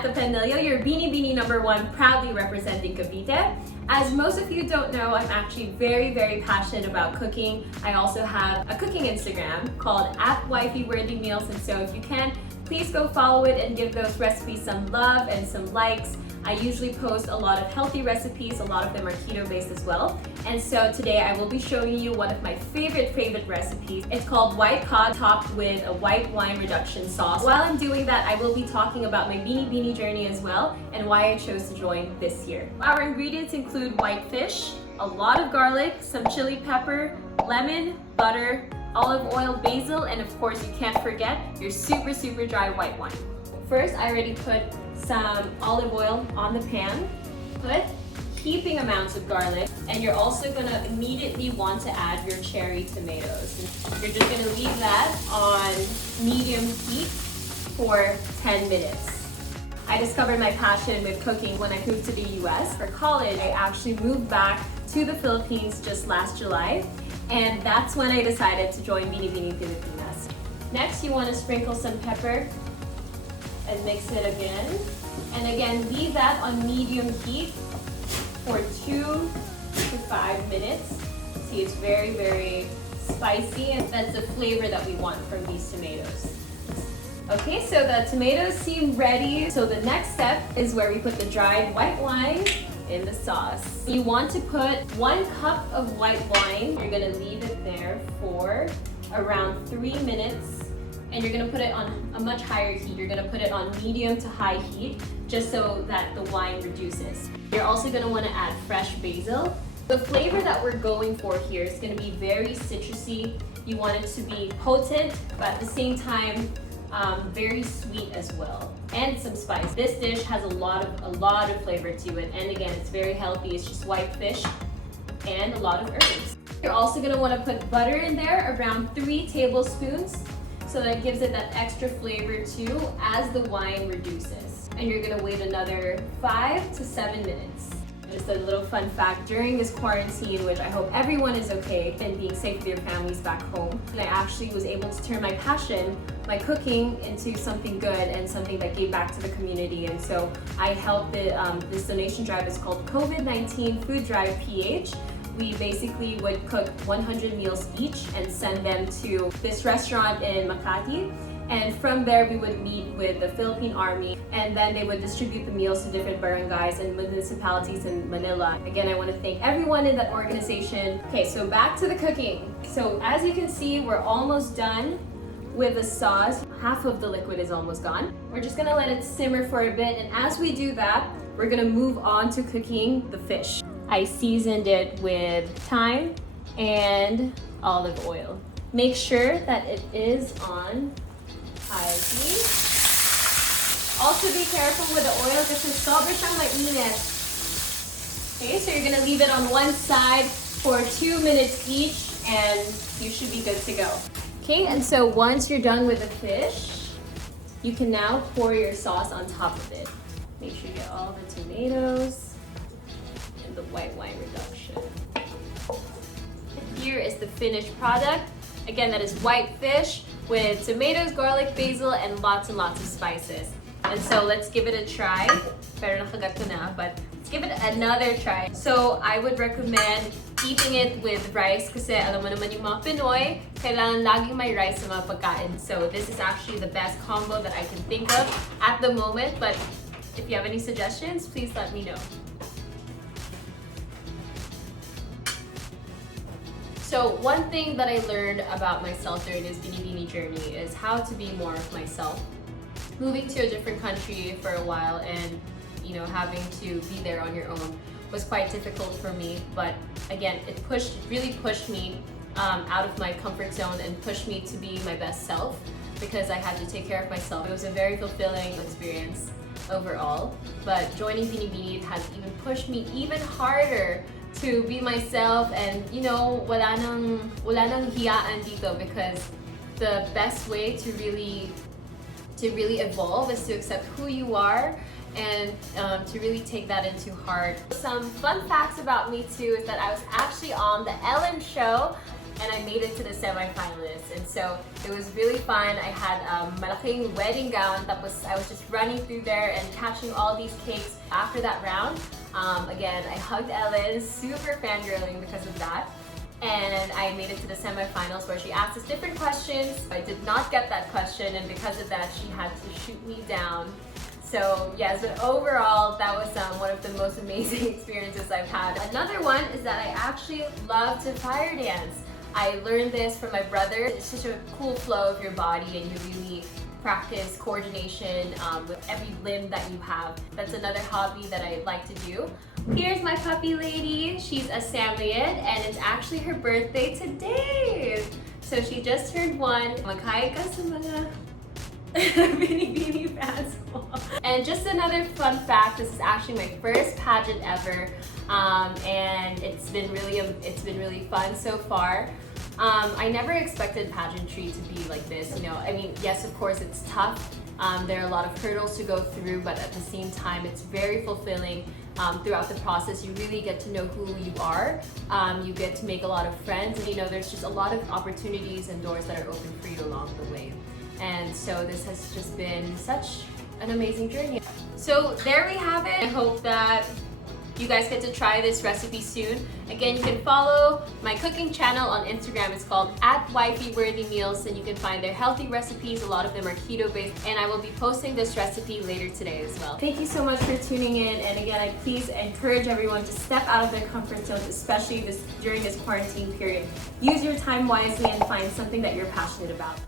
Samantha Panlilio, your Binibining #1, proudly representing Cavite. As most of you don't know, I'm actually very passionate about cooking. I also have a cooking Instagram called @wifeyworthymeals, and so if you can, please go follow it and give those recipes some love and some likes. I usually post a lot of healthy recipes, a lot of them are keto-based as well. And so today I will be showing you one of my favorite recipes. It's called white cod topped with a white wine reduction sauce. While I'm doing that, I will be talking about my Binibining journey as well and why I chose to join this year. Our ingredients include white fish, a lot of garlic, some chili pepper, lemon, butter, olive oil, basil, and of course you can't forget your super dry white wine. First, I already put some olive oil on the pan. Put heaping amounts of garlic, and you're also gonna immediately want to add your cherry tomatoes. You're just gonna leave that on medium heat for 10 minutes. I discovered my passion with cooking when I moved to the US. For college, I actually moved back to the Philippines just last July, and that's when I decided to join Binibining PIlipinas. Next, you want to sprinkle some pepper and mix it again. And again, leave that on medium heat for 2 to 5 minutes. See, it's very spicy, and that's the flavor that we want from these tomatoes. Okay, so the tomatoes seem ready. So the next step is where we put the dried white wine in the sauce. You want to put 1 cup of white wine. You're gonna leave it there for around 3 minutes. And you're gonna put it on a much higher heat. You're gonna put it on medium to high heat, just so that the wine reduces. You're also gonna wanna add fresh basil. The flavor that we're going for here is gonna be very citrusy. You want it to be potent, but at the same time, very sweet as well, and some spice. This dish has a lot of flavor to it, and again, it's very healthy. It's just white fish and a lot of herbs. You're also gonna wanna put butter in there, around 3 tablespoons. So that gives it that extra flavor too as the wine reduces. And you're gonna wait another 5 to 7 minutes. Just a little fun fact, during this quarantine, which I hope everyone is okay and being safe with your families back home, I actually was able to turn my passion, my cooking, into something good and something that gave back to the community. And so I helped this donation drive. It's called COVID-19 Food Drive PH. We basically would cook 100 meals each and send them to this restaurant in Makati. And from there, we would meet with the Philippine Army, and then they would distribute the meals to different barangays and municipalities in Manila. Again, I want to thank everyone in that organization. Okay, so back to the cooking. So as you can see, we're almost done with the sauce. Half of the liquid is almost gone. We're just gonna let it simmer for a bit, and as we do that, we're gonna move on to cooking the fish. I seasoned it with thyme and olive oil. Make sure that it is on high heat. Also be careful with the oil kasi sobrang siyang mainit. Okay, so you're gonna leave it on one side for 2 minutes each, and you should be good to go. Okay, and so once you're done with the fish, you can now pour your sauce on top of it. Make sure you get all the tomatoes and the white wine reduction. Here is the finished product. Again, that is white fish with tomatoes, garlic, basil, and lots of spices. And so let's give it a try. Pero nakagat ko na, but let's give it another try. So I would recommend eating it with rice kasi alam mo naman yung mga Pinoy, kailangan laging may rice sa mga pagkain. So this is actually the best combo that I can think of at the moment, but if you have any suggestions, please let me know. So one thing that I learned about myself during this Binibining journey is how to be more of myself. Moving to a different country for a while and having to be there on your own was quite difficult for me. But again, it really pushed me out of my comfort zone and pushed me to be my best self because I had to take care of myself. It was a very fulfilling experience overall. But joining Binibining has even pushed me even harder to be myself, and wala nang hiyaan dito, because the best way to really evolve is to accept who you are and to really take that into heart. Some fun facts about me too is that I was actually on the Ellen show and I made it to the semifinalists. And so it was really fun. I had a malaking wedding gown, tapos I was just running through there and catching all these cakes after that round. Again, I hugged Ellen, super fangirling because of that. And I made it to the semifinals where she asked us different questions. I did not get that question, and because of that, she had to shoot me down. So yes, but overall, that was one of the most amazing experiences I've had. Another one is that I actually love to fire dance. I learned this from my brother. It's such a cool flow of your body, and you really practice coordination with every limb that you have. That's another hobby that I like to do. Here's my puppy lady. She's a Samoyed, and it's actually her birthday today. So she just turned 1. Makaya ka sa mga Binibining fans mo. And just another fun fact, this is actually my first pageant ever, and it's been really fun so far. I never expected pageantry to be like this, you know. I mean, yes, of course it's tough. There are a lot of hurdles to go through, but at the same time, it's very fulfilling. Throughout the process, you really get to know who you are. You get to make a lot of friends, and you know, there's just a lot of opportunities and doors that are open for you along the way. And so this has just been such an amazing journey. So there we have it. I hope that you guys get to try this recipe soon. Again, you can follow my cooking channel on Instagram. It's called @wifeyworthymeals, and you can find their healthy recipes. A lot of them are keto-based, and I will be posting this recipe later today as well. Thank you so much for tuning in, and again, I please encourage everyone to step out of their comfort zones, especially during this quarantine period. Use your time wisely and find something that you're passionate about.